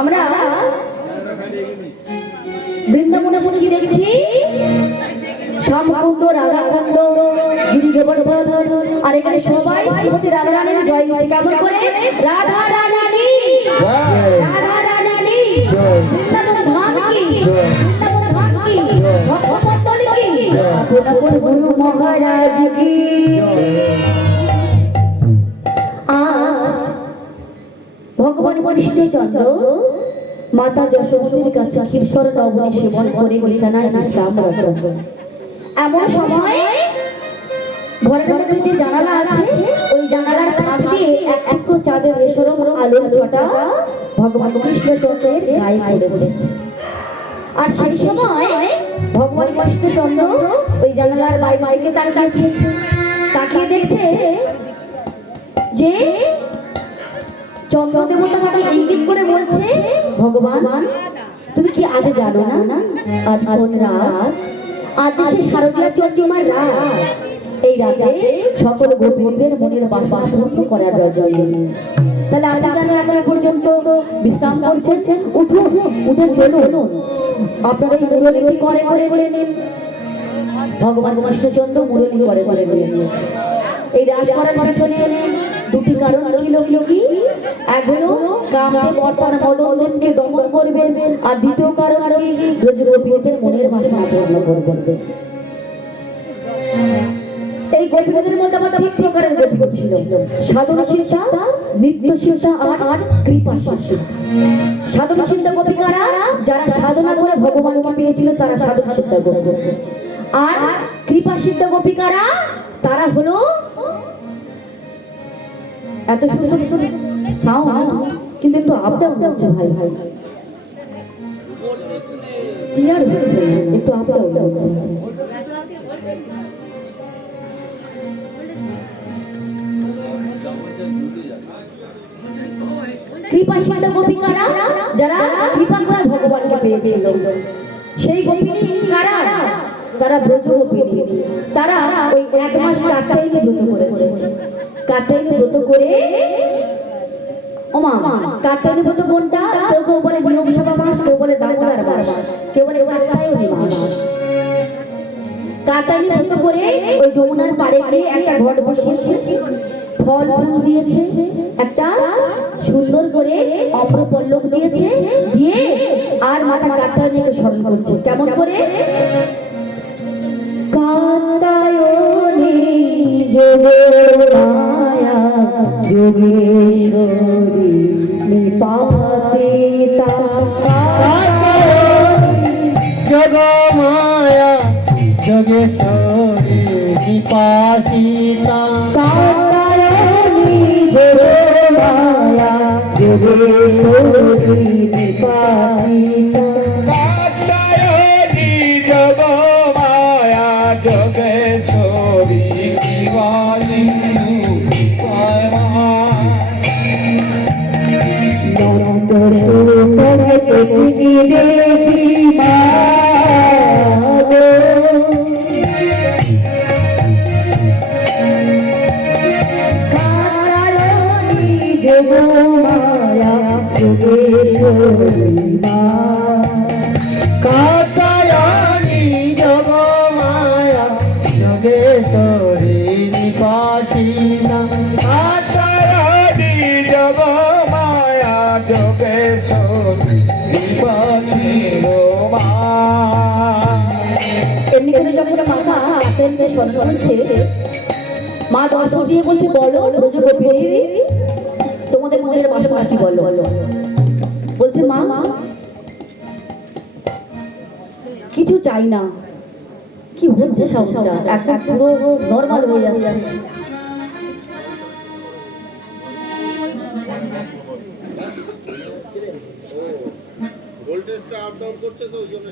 আমরা বৃন্দাবনে কি দেখছি? শ্যামকুণ্ড, রাধাকুণ্ড, গিরি গোবর্ধন, আর এখানে সবাই শ্রীমতী রাধারানীর জয় দিচ্ছে। কেমন করে? রাধা রানী, রাধা রানী, বৃন্দাবন ধাম কি, বৃন্দাবন ধাম কি, ভক্তমণ্ডলী কি, আপন আপন গুরু মহারাজ কি। আজ ভগবান কৃষ্ণচন্দ্র মাতা যশোমতীর কাছে ক্ষীরসর নবনী সেবন করে বিছানায় বিশ্রামরত। এমন সময় ঘরের মধ্যে যে জানালা আছে, ওই জানালার ফাঁক দিয়ে এক টুকরো চাঁদের রেশম আলোর ছটা ভগবান কৃষ্ণচন্দ্রের গায়ে পড়েছে। আর সেই সময় ভগবান কৃষ্ণচন্দ্র ওই জানালার বাইরে তাকিয়ে দেখছে যে চন্দ্র দেবতা তাকে ইঙ্গিত করে বলছে, ভগবান তুমি কি আজ জানো না আজ কোন রাত? আজ সে শারদীয়া চন্দ্রিমার রাত। এই রাতে সকল গোপীদের মনের বাসনা পূর্ণ করার রজনী। তাহলে আপনি জানেন এখন পর্যন্ত বিশ্রাম করছেন, উঠুন, উঠে চলুন, আপনারা এই মুরলী করে করে নিন। ভগবান কৃষ্ণচন্দ্র মুরলী করে করে নিয়েছে। এই রাস করার পিছনে দুটি কারণ ছিল। কি? এক হলো কামদেব অর্থাৎ মদনকে দমন করবেন, আর দ্বিতীয় কারণ গোপীদের মনের বাসনা পূর্ণ করবেন। এই গোপীদের মধ্যে আবার তিন প্রকারের গোপী ছিল: সাধনা শিক্ষা, নিত্য শিক্ষা আর কৃপা শিক্ষা। সাধনা শিক্ষা গোপিকারা যারা সাধনা করে ভগবানকে পেয়েছিল, তারা সাধনা শিক্ষা গোপী। আর কৃপা সিদ্ধ গোপিকারা তারা হলো এত সুন্দর সাউন্ড, কিন্তু একটু আপ ডাউন হচ্ছে ভাই, ক্লিয়ার হচ্ছে, একটু আপ ডাউন হচ্ছে। কৃপা সিদ্ধ গোপিকারা যারা কৃপা করে ভগবানকে পেয়েছিল, সেই গোপিনী কারা? তারা ব্রজ গোপিনী। তারা ওই এক মাস কাত্যায়নী ব্রত করেছে। কাত্যায়নী ব্রত করে, ওমা কাত্যায়নী ব্রত কোনটা? কেউ বলে বিরমসভা মাস, কেউ বলে দামোদর মাস, কেউ বলে কাত্যায়নী মাস। কাত্যায়নী ব্রত করে ওই যমুনার পাড়ে গিয়ে একটা ঘট বসিয়েছে, ফল ফুল দিয়েছে, একটা সুন্দর করে অম্রপল্লব দিয়েছে, দিয়ে আর মাতা কাত্যায়নীকে স্মরণ করছে। কেমন করে? কাত্যায়নী যোগমায়া যোগেশ্বরী নিপাতিতা, যোগমায়া যোগেশ্বরী নিপাতিতা, কাত্যায়নী যোগমায়া যোগেশ্বরী নিপাতিতা, কাত্যায়নী যোগমায়া যোগেশ্বরী কাত্যায়নী যোগমায়া যোগেশ্বরী নিপাতিতা, কাত্যায়নী যোগমায়া যোগেশ্বরী নিপাতিতা। এমনি করে যখন মাথা হাতের স্মরণ করছে, মা দর্শন দিয়ে বলছে, বলো ব্রজ গোপিনী তোমাদের মনের বাসনা কি বলো? বলছে, মা কিছু চাই না। কি হচ্ছে সবটা? একটা পুরো নরমাল হয়ে যাচ্ছে। ভোল্টেজটা আপ ডাউন করছে তো ওই জন্য